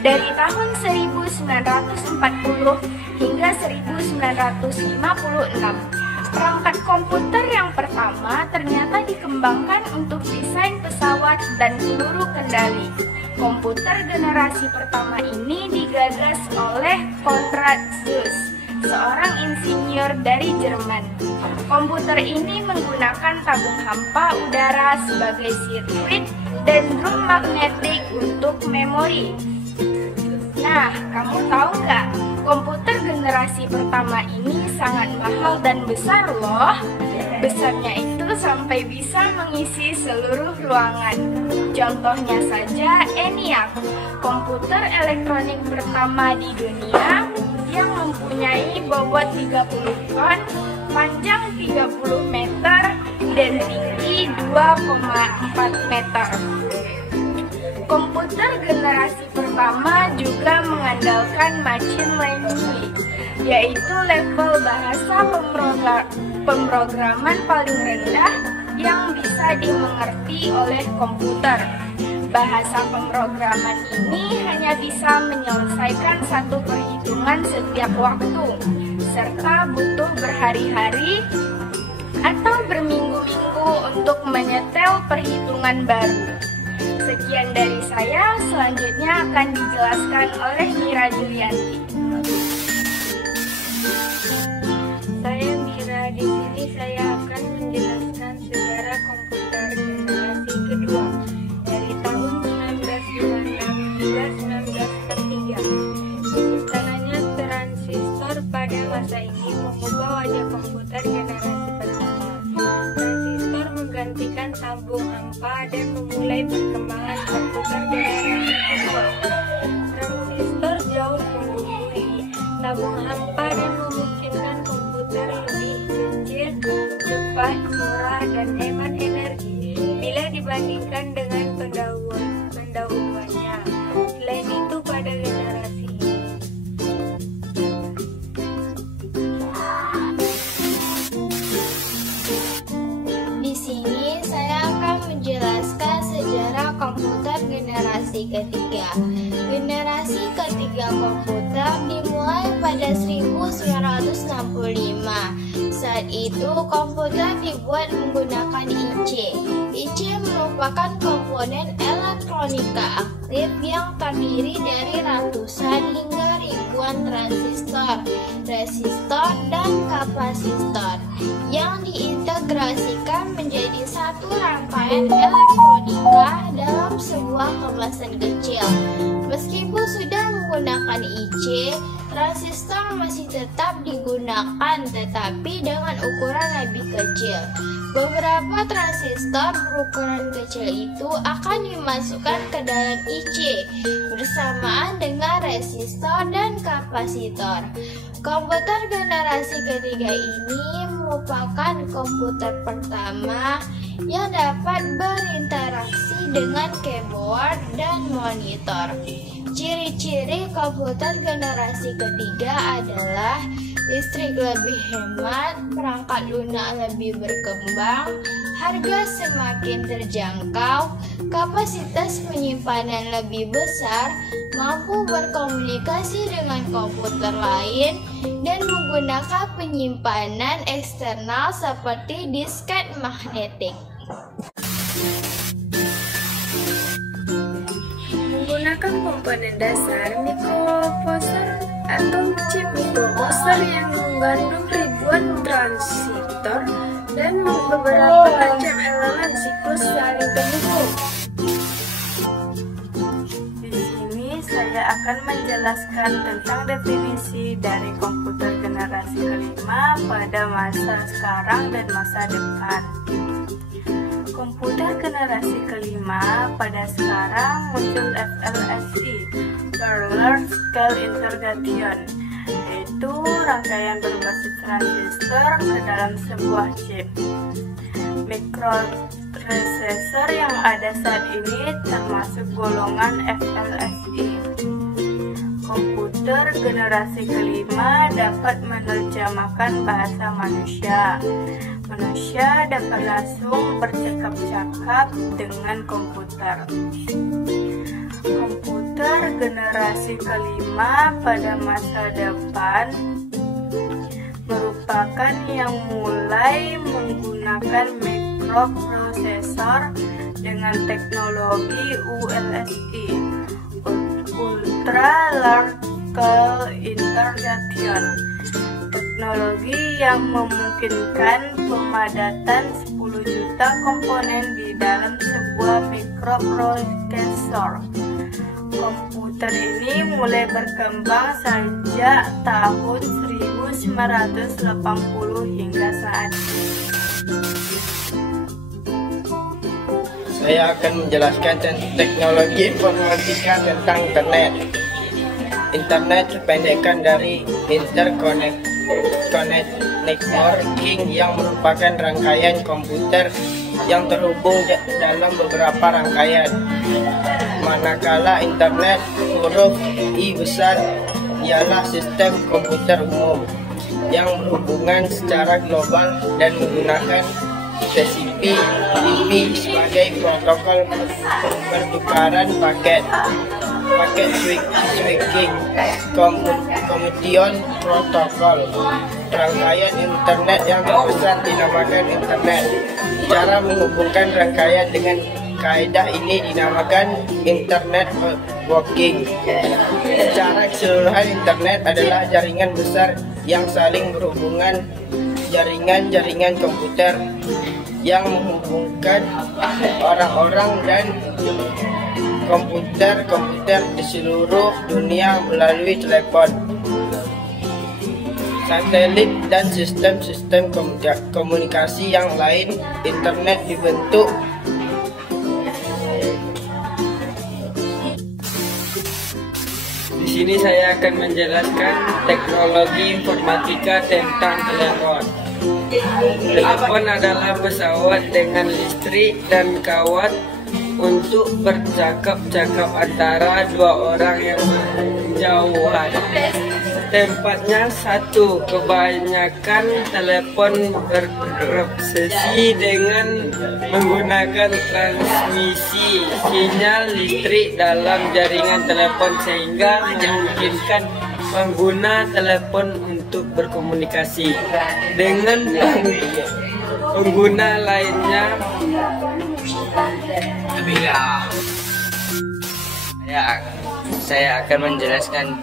Dari tahun 1940 hingga 1956, perangkat komputer yang pertama ternyata dikembangkan untuk desain pesawat dan peluru kendali. Komputer generasi pertama ini digagas oleh Konrad Zuse, seorang insinyur dari Jerman. Komputer ini menggunakan tabung hampa udara sebagai sirkuit dan drum magnetik untuk memori. Nah, kamu tahu nggak? Komputer generasi pertama ini sangat mahal dan besar loh. Besarnya itu sampai bisa mengisi seluruh ruangan. Contohnya saja ENIAC, komputer elektronik pertama di dunia yang mempunyai bobot 30 ton, panjang 30 meter, dan tinggi 2,4 meter. Komputer generasi pertama juga mengandalkan machine learning, yaitu level bahasa pemrograman paling rendah yang bisa dimengerti oleh komputer. Bahasa pemrograman ini hanya bisa menyelesaikan satu perhitungan setiap waktu, serta butuh berhari-hari atau berminggu-minggu untuk menyetel perhitungan baru. Sekian dari saya, selanjutnya akan dijelaskan oleh Mira Julianti. Saya Mira, di sini saya akan menjelaskan sejarah komputer generasi kedua dari tahun 1926 hingga 1943. Diciptakannya transistor pada masa ini mengubah wajah komputer generasi pertama. Transistor menggantikan tabung hampa dan memulai perkembangan komputer generasi kedua. Transistor jauh mengungguli tabung hampa dan memungkinkan komputer lebih kecil, cepat, murah, dan hemat energi bila dibandingkan dengan pendahuluannya. Selain itu, pada generasi ini, di sini saya akan menjelaskan sejarah komputer generasi ketiga. Generasi ketiga komputer dimulai pada 1965. Saat itu komputer dibuat menggunakan IC. IC merupakan komponen elektronika aktif yang terdiri dari ratusan hingga ribuan transistor, resistor, dan kapasitor yang diintegrasikan menjadi satu rangkaian elektronika dalam sebuah kemasan kecil. Meskipun sudah menggunakan IC, transistor masih tetap digunakan, tetapi dengan ukuran lebih kecil. Beberapa transistor berukuran kecil itu akan dimasukkan ke dalam IC bersamaan dengan resistor dan kapasitor. Komputer generasi ketiga ini merupakan komputer pertama yang dapat berinteraksi dengan keyboard dan monitor. Ciri-ciri komputer generasi ketiga adalah listrik lebih hemat, perangkat lunak lebih berkembang, harga semakin terjangkau, kapasitas penyimpanan lebih besar, mampu berkomunikasi dengan komputer lain, dan menggunakan penyimpanan eksternal seperti disket magnetik. menggunakan komponen dasar mikroprosesor atau chip mikroprosesor yang mengandung ribuan transistor dan beberapa macam elemen siklus saling terhubung. Di sini saya akan menjelaskan tentang definisi dari komputer generasi kelima pada masa sekarang dan masa depan. Komputer generasi kelima pada sekarang muncul FLSI, Parallel Scale Integration, yaitu rangkaian berbasis transistor ke dalam sebuah chip. Mikroprosesor yang ada saat ini termasuk golongan FLSI. Komputer generasi kelima dapat menerjemahkan bahasa manusia. Manusia dapat langsung bercakap-cakap dengan komputer. Komputer komputer generasi kelima pada masa depan merupakan yang mulai menggunakan mikroprosesor dengan teknologi ULSI (Ultra Large Scale Integration), teknologi yang memungkinkan pemadatan 10 juta komponen di dalam sebuah mikroprosesor. Komputer ini mulai berkembang sejak tahun 1980 hingga saat ini. Saya akan menjelaskan tentang teknologi informatika tentang internet. Internet kependekan dari Interconnect Networking yang merupakan rangkaian komputer yang terhubung dalam beberapa rangkaian. Manakala internet huruf I besar ialah sistem komputer umum yang berhubungan secara global dan menggunakan TCP/IP sebagai protokol pertukaran paket switching communication protokol. Rangkaian internet yang terbesar dinamakan internet. Cara menghubungkan rangkaian dengan kaidah ini dinamakan internet working. Secara keseluruhan internet adalah jaringan besar yang saling berhubungan, jaringan komputer yang menghubungkan orang-orang dan komputer di seluruh dunia melalui telepon, satelit, dan sistem-sistem komunikasi yang lain. Internet dibentuk di sini saya akan menjelaskan teknologi informatika tentang telepon. Telepon adalah pesawat dengan listrik dan kawat untuk bercakap-cakap antara dua orang yang jauhan. Tempatnya satu. Kebanyakan telepon berobsesi dengan menggunakan transmisi sinyal listrik dalam jaringan telepon sehingga memungkinkan pengguna telepon untuk berkomunikasi dengan pengguna lainnya. Saya akan menjelaskan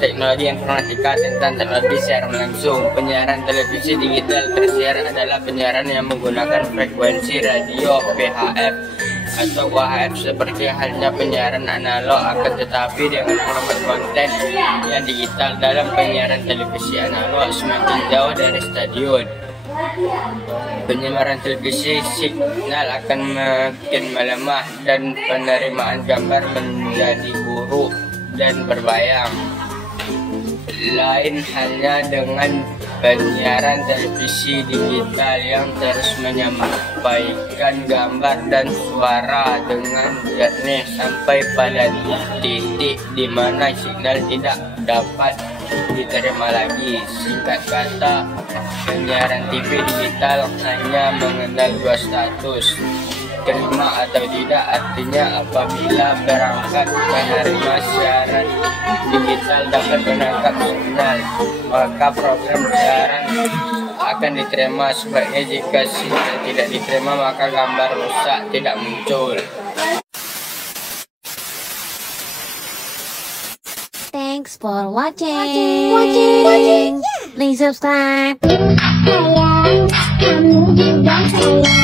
teknologi informatika tentang teknologi siaran langsung. Penyiaran televisi digital tersiar adalah penyiaran yang menggunakan frekuensi radio VHF atau UHF seperti halnya penyiaran analog, akan tetapi dengan format konten yang digital. Dalam penyiaran televisi analog semakin jauh dari stadion, penyiaran televisi signal akan makin melemah dan penerimaan gambar menjadi buruk dan berbayang. Lain halnya dengan penyiaran televisi digital yang terus menyampaikan gambar dan suara dengan jernih sampai pada titik di mana signal tidak dapat diterima lagi. Singkat kata, penyiaran TV digital hanya mengenal dua status, terima atau tidak. Artinya apabila perangkat penerima siaran digital dapat menangkap signal, maka program siaran akan diterima. Sebaliknya, jika signal tidak diterima, maka gambar rusak tidak muncul. Thanks for watching. Please subscribe. Kamu juga sayang.